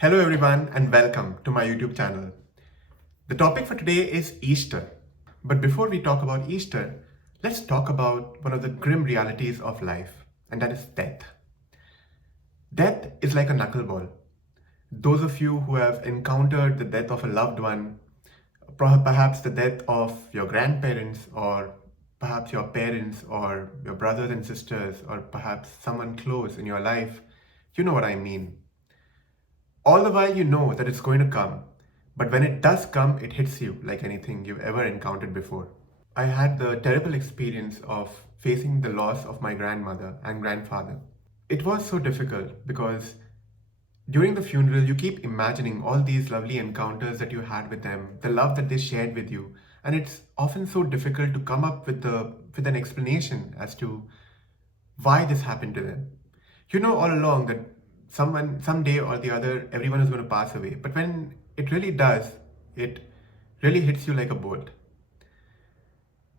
Hello everyone and welcome to my YouTube channel. The topic for today is Easter. But before we talk about Easter, let's talk about one of the grim realities of life, and that is death. Death is like a knuckleball. Those of you who have encountered the death of a loved one, perhaps the death of your grandparents, or perhaps your parents, or your brothers and sisters, or perhaps someone close in your life, you know what I mean. All the while you know that it's going to come, but when it does come, it hits you like anything you've ever encountered before. I had the terrible experience of facing the loss of my grandmother and grandfather. It was so difficult because during the funeral, you keep imagining all these lovely encounters that you had with them, the love that they shared with you, and it's often so difficult to come up with an explanation as to why this happened to them. You know all along that someday or the other, everyone is going to pass away. But when it really does, it really hits you like a bolt.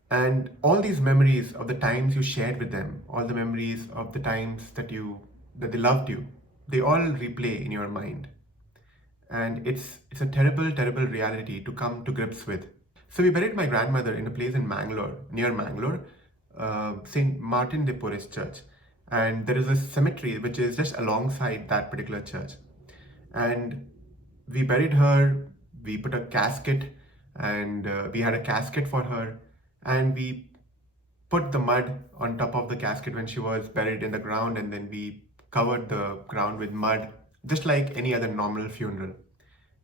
And all these memories of the times you shared with them, all the memories of the times that they loved you, they all replay in your mind. And it's a terrible, terrible reality to come to grips with. So we buried my grandmother in a place in Mangalore, near Mangalore, St. Martin de Porres Church. And there is a cemetery which is just alongside that particular church. And we buried her, we put a casket, and we had a casket for her, and we put the mud on top of the casket when she was buried in the ground, and then we covered the ground with mud, just like any other normal funeral.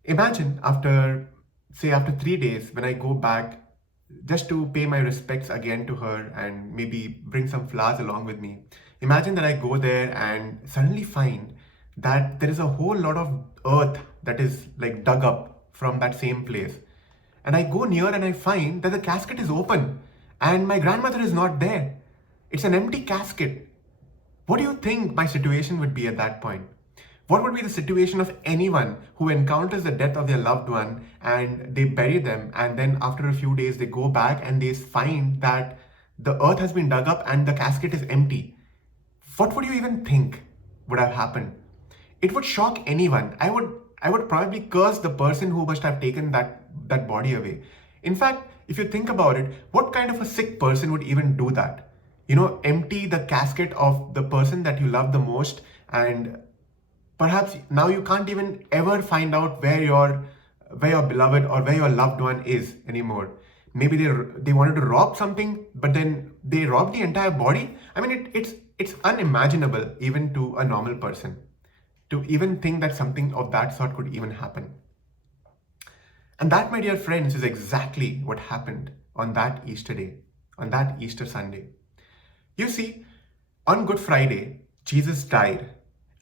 Imagine after 3 days, when I go back just to pay my respects again to her and maybe bring some flowers along with me. Imagine that I go there and suddenly find that there is a whole lot of earth that is like dug up from that same place. And I go near and I find that the casket is open and my grandmother is not there. It's an empty casket. What do you think my situation would be at that point? What would be the situation of anyone who encounters the death of their loved one and they bury them, and then after a few days they go back and they find that the earth has been dug up and the casket is empty? What would you even think would have happened? It would shock anyone. I would probably curse the person who must have taken that body away. In fact, if you think about it, what kind of a sick person would even do that? Empty the casket of the person that you love the most, and perhaps now you can't even ever find out where your beloved or where your loved one is anymore. Maybe they wanted to rob something, but then they robbed the entire body. I mean, it's unimaginable even to a normal person to even think that something of that sort could even happen. And that, my dear friends, is exactly what happened on that Easter day, on that Easter Sunday. You see, on Good Friday, Jesus died.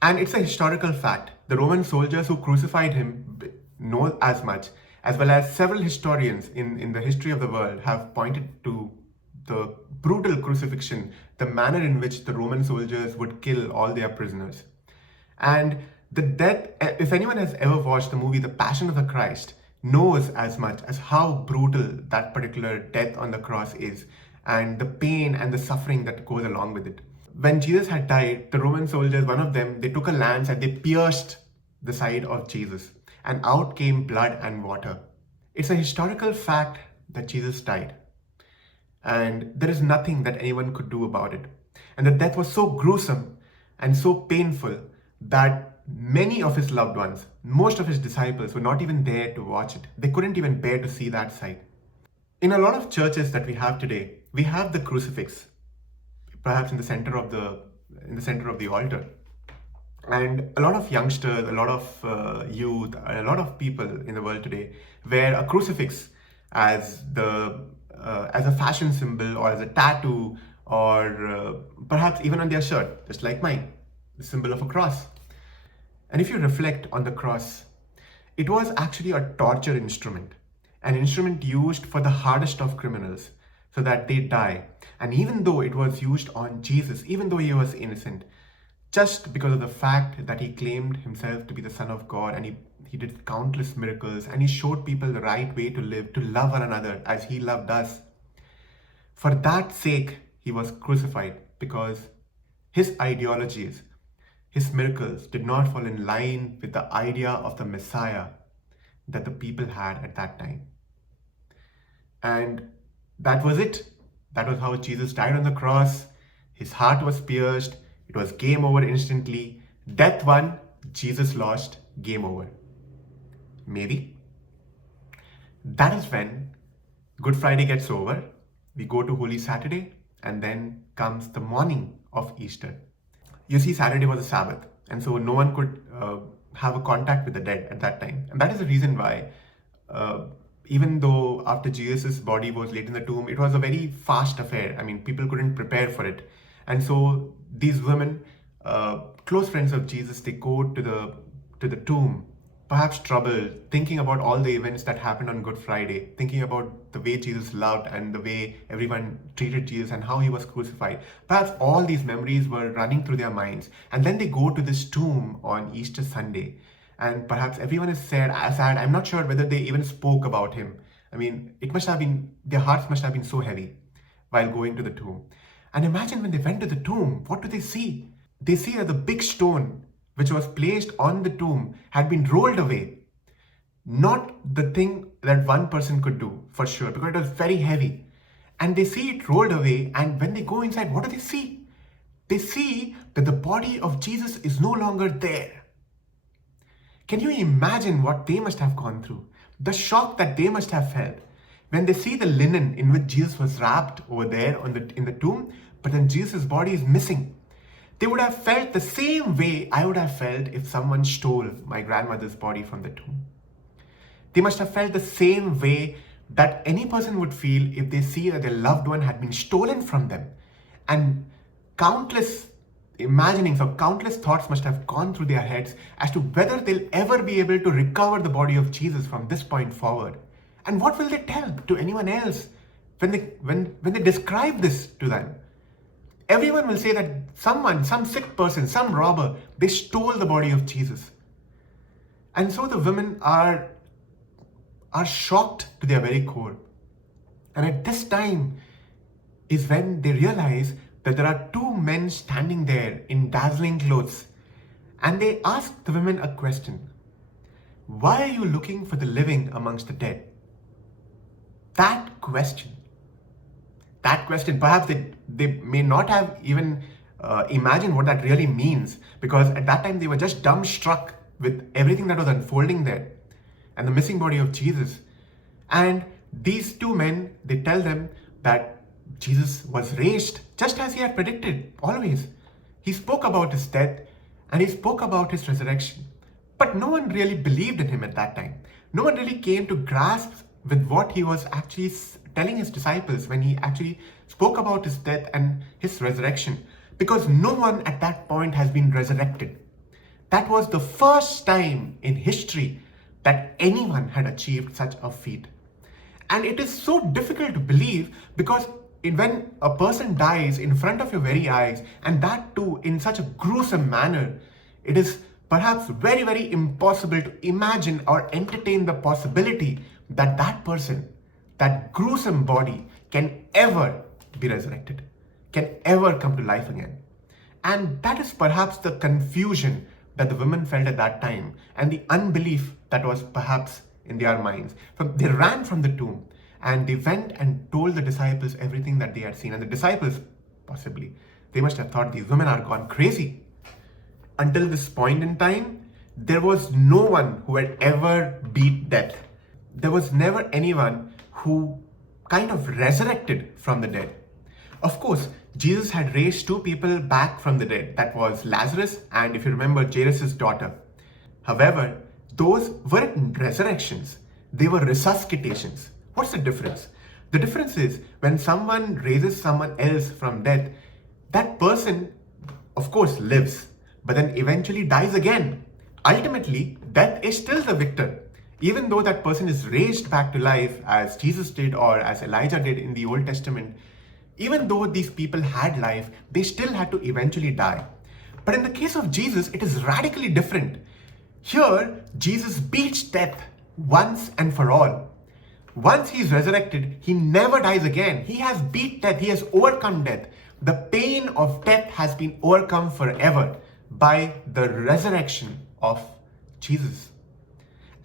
And it's a historical fact. The Roman soldiers who crucified him know as much, as well as several historians in the history of the world have pointed to the brutal crucifixion, the manner in which the Roman soldiers would kill all their prisoners. And the death, if anyone has ever watched the movie The Passion of the Christ, knows as much as how brutal that particular death on the cross is, and the pain and the suffering that goes along with it. When Jesus had died, the Roman soldiers, one of them, they took a lance and they pierced the side of Jesus, and out came blood and water. It's a historical fact that Jesus died, and there is nothing that anyone could do about it. And the death was so gruesome and so painful that many of his loved ones, most of his disciples, were not even there to watch it. They couldn't even bear to see that sight. In a lot of churches that we have today, we have the crucifix, perhaps in the center of the altar, and a lot of youngsters, a lot of youth, a lot of people in the world today wear a crucifix as a fashion symbol, or as a tattoo, or perhaps even on their shirt, just like mine, the symbol of a cross. And if you reflect on the cross, it was actually a torture instrument, an instrument used for the hardest of criminals, so that they die. And even though it was used on Jesus, even though he was innocent, just because of the fact that he claimed himself to be the Son of God, and he did countless miracles, and he showed people the right way to live, to love one another as he loved us. For that sake, he was crucified, because his ideologies, His miracles did not fall in line with the idea of the Messiah that the people had at that time. And that was it. That was how Jesus died on the cross. His heart was pierced. It was game over instantly. Death won, Jesus lost, game over. Maybe. That is when Good Friday gets over. We go to Holy Saturday, and then comes the morning of Easter. You see, Saturday was a Sabbath, and so no one could have a contact with the dead at that time. And that is the reason why, even though after Jesus' body was laid in the tomb, it was a very fast affair. I mean, people couldn't prepare for it. And so these women, close friends of Jesus, they go to the tomb, perhaps troubled, thinking about all the events that happened on Good Friday, thinking about the way Jesus loved and the way everyone treated Jesus and how he was crucified. Perhaps all these memories were running through their minds. And then they go to this tomb on Easter Sunday. And perhaps everyone is sad. I'm not sure whether they even spoke about him. I mean, it must have been, their hearts must have been so heavy while going to the tomb. And imagine when they went to the tomb, what do they see? They see that the big stone which was placed on the tomb had been rolled away. Not the thing that one person could do, for sure, because it was very heavy. And they see it rolled away, and when they go inside, what do they see? They see that the body of Jesus is no longer there. Can you imagine what they must have gone through? The shock that they must have felt when they see the linen in which Jesus was wrapped over there in the tomb, but then Jesus' body is missing. They would have felt the same way I would have felt if someone stole my grandmother's body from the tomb. They must have felt the same way that any person would feel if they see that their loved one had been stolen from them. And countless imaginings or countless thoughts must have gone through their heads as to whether they'll ever be able to recover the body of Jesus from this point forward. And what will they tell to anyone else when they describe this to them? Everyone will say that someone, some sick person, some robber, they stole the body of Jesus. And so the women are shocked to their very core. And at this time is when they realize that there are two men standing there in dazzling clothes. And they ask the women a question. Why are you looking for the living amongst the dead? That question, perhaps they may not have even imagined what that really means, because at that time they were just dumbstruck with everything that was unfolding there and the missing body of Jesus. And these two men, they tell them that Jesus was raised just as he had predicted always. He spoke about his death and he spoke about his resurrection. But no one really believed in him at that time. No one really came to grasp with what he was actually telling his disciples when he actually spoke about his death and his resurrection, because no one at that point has been resurrected. That was the first time in history that anyone had achieved such a feat. And it is so difficult to believe, because when a person dies in front of your very eyes, and that too in such a gruesome manner, it is perhaps very, very impossible to imagine or entertain the possibility that that person, that gruesome body, can ever be resurrected, can ever come to life again. And that is perhaps the confusion that the women felt at that time, and the unbelief that was perhaps in their minds. They ran from the tomb and they went and told the disciples everything that they had seen. And the disciples, possibly, they must have thought these women are gone crazy. Until this point in time, there was no one who had ever beat death. There was never anyone who kind of resurrected from the dead. Of course, Jesus had raised two people back from the dead. That was Lazarus and, if you remember, Jairus' daughter. However, those weren't resurrections. They were resuscitations. What's the difference? The difference is when someone raises someone else from death, that person, of course, lives, but then eventually dies again. Ultimately, death is still the victor. Even though that person is raised back to life as Jesus did or as Elijah did in the Old Testament, even though these people had life, they still had to eventually die. But in the case of Jesus, it is radically different. Here, Jesus beats death once and for all. Once he is resurrected, he never dies again. He has beat death. He has overcome death. The pain of death has been overcome forever by the resurrection of Jesus.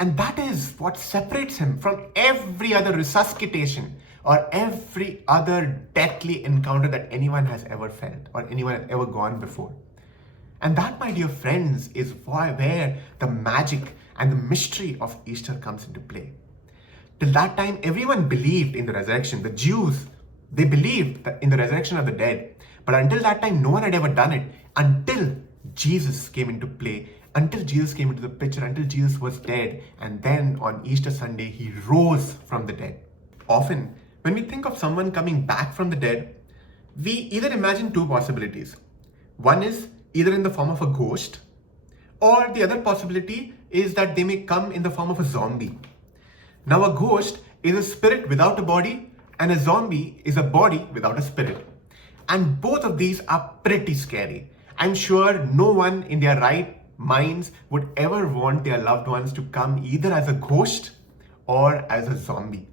And that is what separates him from every other resuscitation or every other deathly encounter that anyone has ever felt or anyone has ever gone before. And that, my dear friends, is where the magic and the mystery of Easter comes into play. Till that time, everyone believed in the resurrection. The Jews, they believed in the resurrection of the dead. But until that time, no one had ever done it until Jesus came into play, until Jesus came into the picture, until Jesus was dead. And then on Easter Sunday, he rose from the dead. Often, when we think of someone coming back from the dead, we either imagine two possibilities. One is either in the form of a ghost, or the other possibility is that they may come in the form of a zombie. Now, a ghost is a spirit without a body, and a zombie is a body without a spirit. And both of these are pretty scary. I'm sure no one in their right minds would ever want their loved ones to come either as a ghost or as a zombie.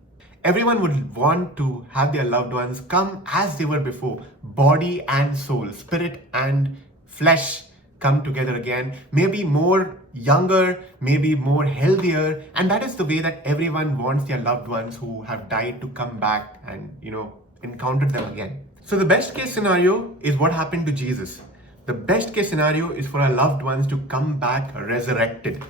Everyone would want to have their loved ones come as they were before, body and soul, spirit and flesh come together again, maybe more younger, maybe more healthier. And that is the way that everyone wants their loved ones who have died to come back and, encounter them again. So the best case scenario is what happened to Jesus. The best case scenario is for our loved ones to come back resurrected.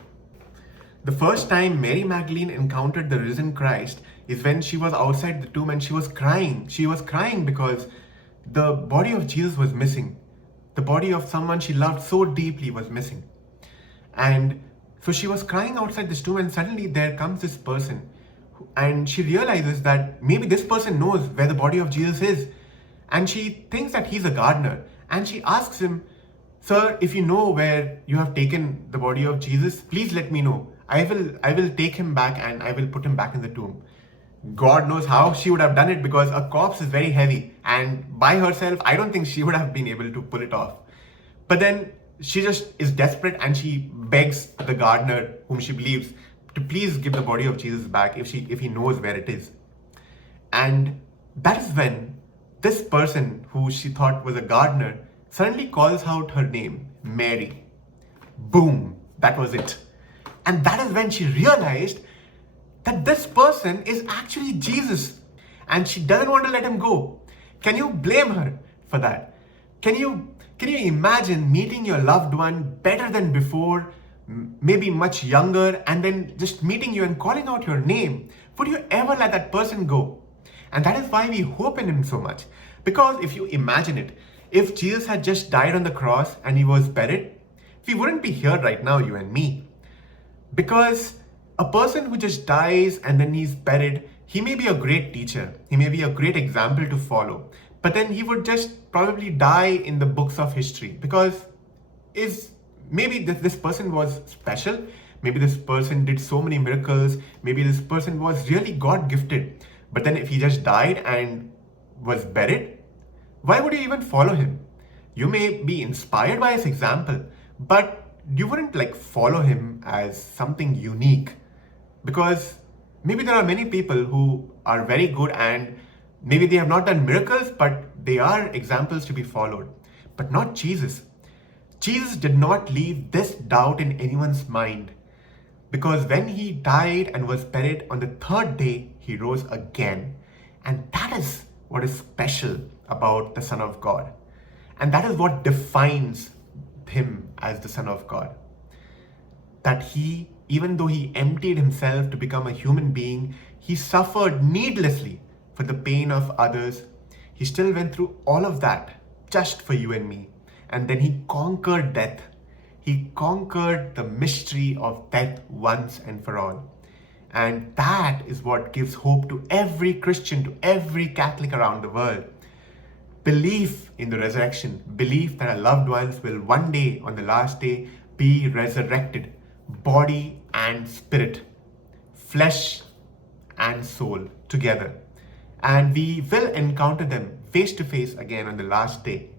The first time Mary Magdalene encountered the risen Christ is when she was outside the tomb and she was crying. She was crying because the body of Jesus was missing. The body of someone she loved so deeply was missing. And so she was crying outside this tomb, and suddenly there comes this person and she realizes that maybe this person knows where the body of Jesus is. And she thinks that he's a gardener, and she asks him, "Sir, if you know where you have taken the body of Jesus, please let me know. I will take him back and I will put him back in the tomb." God knows how she would have done it, because a corpse is very heavy, and by herself, I don't think she would have been able to pull it off. But then she just is desperate and she begs the gardener, whom she believes, to please give the body of Jesus back if he knows where it is. And that is when this person who she thought was a gardener suddenly calls out her name, Mary. Boom, that was it. And that is when she realized that this person is actually Jesus, and she doesn't want to let him go. Can you blame her for that? Can you imagine meeting your loved one better than before, maybe much younger, and then just meeting you and calling out your name? Would you ever let that person go? And that is why we hope in him so much. Because if you imagine it, if Jesus had just died on the cross and he was buried, we wouldn't be here right now, you and me. Because a person who just dies and then he's buried, he may be a great teacher, he may be a great example to follow, but then he would just probably die in the books of history, because maybe this person was special, maybe this person did so many miracles, maybe this person was really God gifted, but then if he just died and was buried, why would you even follow him? You may be inspired by his example, but you wouldn't follow him as something unique. Because maybe there are many people who are very good and maybe they have not done miracles, but they are examples to be followed. But not Jesus. Jesus did not leave this doubt in anyone's mind. Because when he died and was buried, on the third day, he rose again. And that is what is special about the Son of God. And that is what defines him as the Son of God. That he, even though he emptied himself to become a human being, he suffered needlessly for the pain of others. He still went through all of that just for you and me. And then he conquered death. He conquered the mystery of death once and for all. And that is what gives hope to every Christian, to every Catholic around the world. Belief in the resurrection, belief that our loved ones will one day, on the last day, be resurrected, body and spirit, flesh and soul together. And we will encounter them face to face again on the last day.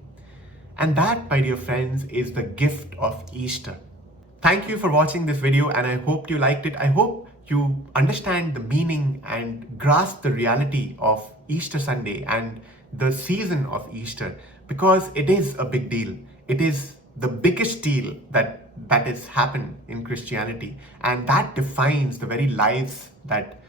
And that, my dear friends, is the gift of Easter. Thank you for watching this video, and I hope you liked it. I hope you understand the meaning and grasp the reality of Easter Sunday and the season of Easter, because it is a big deal. It is the biggest deal that has happened in Christianity, and that defines the very lives that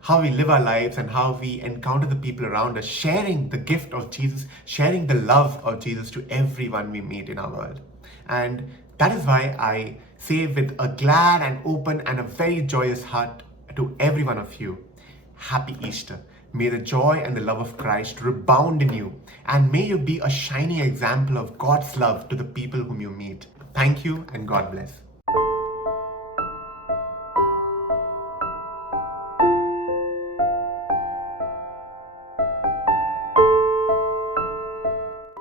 how we live our lives and how we encounter the people around us, sharing the gift of Jesus, sharing the love of Jesus to everyone we meet in our world. And that is why I say with a glad and open and a very joyous heart to every one of you, Happy Easter. May the joy and the love of Christ rebound in you, and may you be a shining example of God's love to the people whom you meet. Thank you, and God bless.